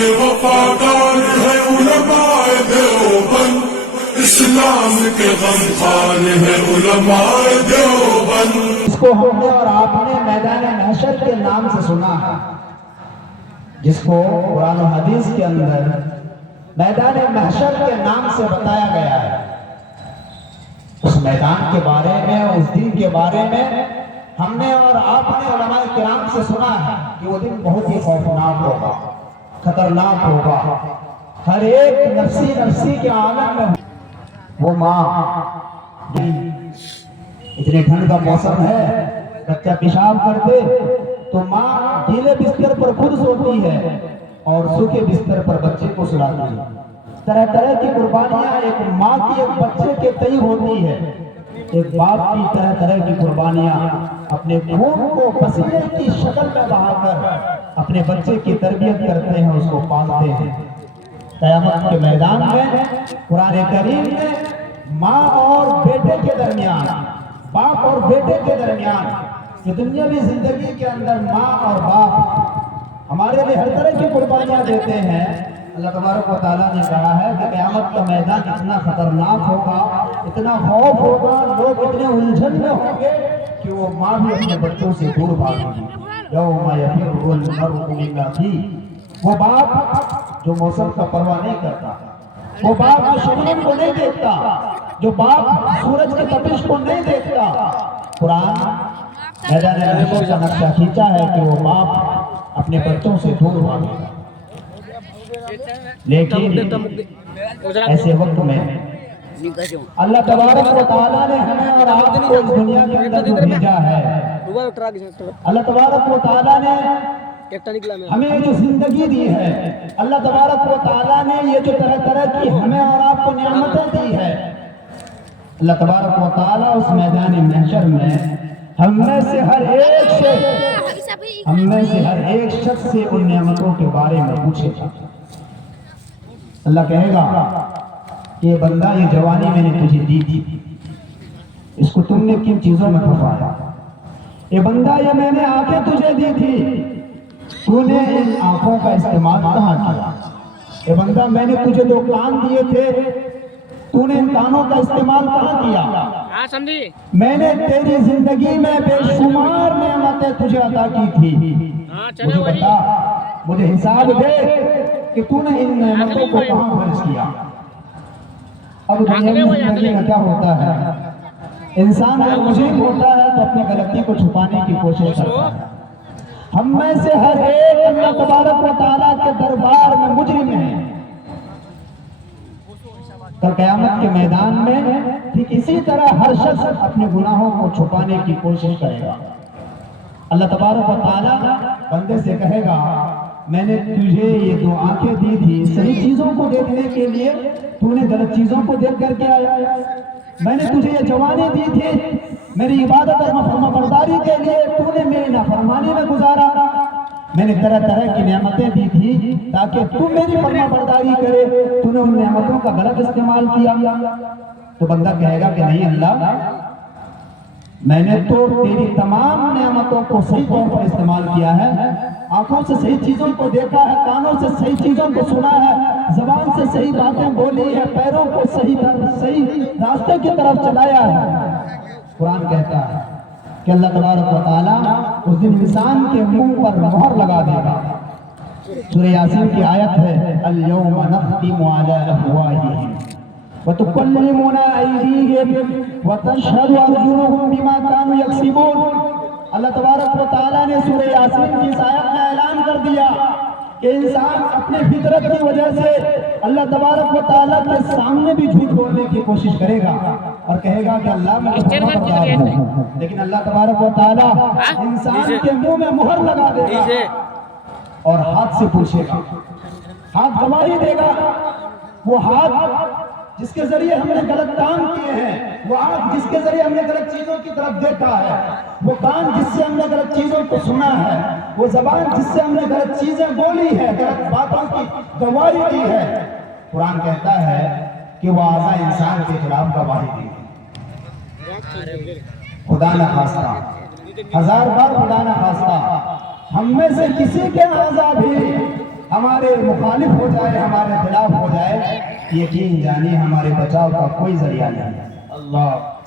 کے وفادار ہے علماء دیوبند، اسلام کے غمخوار ہے علماء دیوبند۔ اس کو ہم نے اور آپ نے میدان محشر کے نام سے سنا ہے، جس کو قرآن و حدیث کے اندر میدان محشر کے نام سے بتایا گیا ہے۔ اس میدان کے بارے میں، اس دن کے بارے میں ہم نے اور آپ نے علماء کرام سے سنا ہے کہ وہ دن بہت ہی خوفناک ہوگا، خطرناک ہوگا۔ ہر ایک نفسی نفسی کے عالم میں وہ ماں، اتنے ٹھنڈ کا موسم ہے، بچہ پیشاب کرتے تو ماں گیلے بستر پر خود سوتی ہے اور سوکھے بستر پر بچے کو سلاتی ہے۔ طرح طرح کی قربانیاں ایک ماں کی ایک بچے کے تئیں ہوتی ہے۔ ایک باپ کی طرح طرح کی قربانیاں اپنے خون کو پسینے کی شکل میں بہا کر اپنے بچے کی تربیت کرتے ہیں، اس کو پالتے ہیں۔ قیامت کے میدان میں قرآن کریم نے ماں اور بیٹے کے درمیان، باپ اور بیٹے کے درمیان، یہ دنیاوی زندگی کے اندر ماں اور باپ ہمارے لیے ہر طرح کی قربانیاں دیتے ہیں۔ اللہ تبارک و تعالیٰ نے کہا ہے کہ قیامت کا میدان اتنا خطرناک ہوگا، اتنا خوف ہوگا، لوگ اتنے الجھن میں ہوں گے کہ وہ ماں بھی اپنے بچوں سے دور بھاگے گی۔ یوم یفر المرء من اخیہ، وہ باپ جو موسم کا پرواہ نہیں کرتا، وہ باپ جو شبنم کو نہیں دیکھتا، جو باپ سورج کی تپش کو نہیں دیکھتا۔ قرآن میدان محشر کا نقشہ کھینچا ہے کہ وہ باپ اپنے بچوں سے دور بھاگے گا۔ لیکن ایسے وقت میں اللہ تبارک و تعالیٰ نے ہمیں اور آپ کو اس دنیا کے اندر جو بھیجا ہے، اللہ تبارک و تعالیٰ نے ہمیں جو زندگی دی ہے، اللہ تبارک و تعالیٰ نے یہ جو طرح طرح کی ہمیں اور آپ کو نعمتیں دی ہے، اللہ تبارک و تعالیٰ اس میدان محشر میں ہم میں سے ہر ایک شخص سے ان نعمتوں کے بارے میں پوچھے گا۔ اللہ کہے گا کہ یہ بندہ، یہ جوانی میں نے تجھے دی تھی، اس کو تم نے کن چیزوں میں کھپایا؟ یہ بندہ، یہ میں نے آنکھیں تجھے دی تھی، تو نے ان آنکھوں کا استعمال کہاں کیا؟ یہ بندہ، میں نے تجھے دو کان دیے تھے، تو نے ان کانوں کا استعمال کہاں کیا؟ میں نے تیری زندگی میں بے شمار نعمتیں تجھے عطا کی تھی، مجھے بتا، مجھے حساب دے کہ تو نے ان نعمتوں کو کہاں خرچ کیا؟ اب دنیاوی زندگی میں کیا ہوتا ہے، انسان اگر مجرم ہوتا ہے تو اپنی غلطی کو چھپانے کی کوشش کرتا ہے۔ ہم میں سے ہر ایک اللہ تبارک و تعالیٰ کے دربار میں مجرم ہے۔ کل قیامت کے میدان میں ٹھیک اسی طرح ہر شخص اپنے گناہوں کو چھپانے کی کوشش کرے گا۔ اللہ تبارک و تعالیٰ بندے سے کہے گا، میں نے تجھے یہ دو آنکھیں دی تھی صحیح چیزوں کو دیکھنے کے لیے، تو نے غلط چیزوں کو دیکھ کر کے آیا۔ میں نے تجھے یہ جوانی دی تھی میری عبادت اور فرما برداری کے لیے، تو نے میری نافرمانی میں گزارا۔ میں نے طرح طرح کی نعمتیں دی تھی تاکہ تو میری فرما برداری کرے، تو نے ان نعمتوں کا غلط استعمال کیا۔ تو بندہ کہے گا کہ نہیں اللہ، میں نے تو تیری تمام نعمتوں کو صحیح طور پر استعمال کیا ہے، آنکھوں سے صحیح چیزوں کو دیکھا ہے، کانوں سے صحیح چیزوں کو سنا ہے، زبان سے صحیح باتیں بولی ہے، پیروں کو صحیح راستے کی طرف چلایا ہے۔ قرآن کہتا ہے کہ اللہ تبارک و تعالیٰ اس دن انسان کے منہ پر مہر لگا دے گا۔ سورہ یاسین کی آیت ہے، اليوم نختم علی افواہہم وتکلمنا ایدیہم وتشہد ارجلہم بما کانوا یکسبون۔ اللہ تبارک و تعالیٰ نے سورہ یاسین کی اس آیت میں اعلان کر دیا کہ انسان اپنے فطرت کی وجہ سے اللہ تبارک و تعالیٰ کے سامنے بھی جھوٹ بولنے کی کوشش کرے گا اور کہے گا کہ اللہ میں فرما بردار ہوں، لیکن اللہ تبارک و تعالیٰ انسان کے منہ میں مہر لگا دے گا اور ہاتھ سے پوچھے گا، ہاتھ گواہی دے گا۔ وہ ہاتھ جس کے ذریعے ہم نے غلط کام کیے ہیں، وہ آنکھ جس کے ذریعے ہم نے غلط چیزوں کی طرف دیکھا ہے، وہ کان جس سے ہم نے غلط چیزوں کو سنا ہے، وہ زبان جس سے ہم نے غلط چیزیں بولی ہے، غلط باتوں کی گواہی دی ہے، قرآن کہتا ہے کہ وہ اعضاء انسان کے خلاف گواہی دی ہے۔ خدا نہ خواستہ، ہزار بار خدا نہ خواستہ، ہم میں سے کسی کے اعضاء بھی ہمارے مخالف ہو جائے، ہمارے خلاف ہو جائے، یقین جانیے ہمارے بچاؤ کا کوئی ذریعہ نہیں ہے۔ اللہ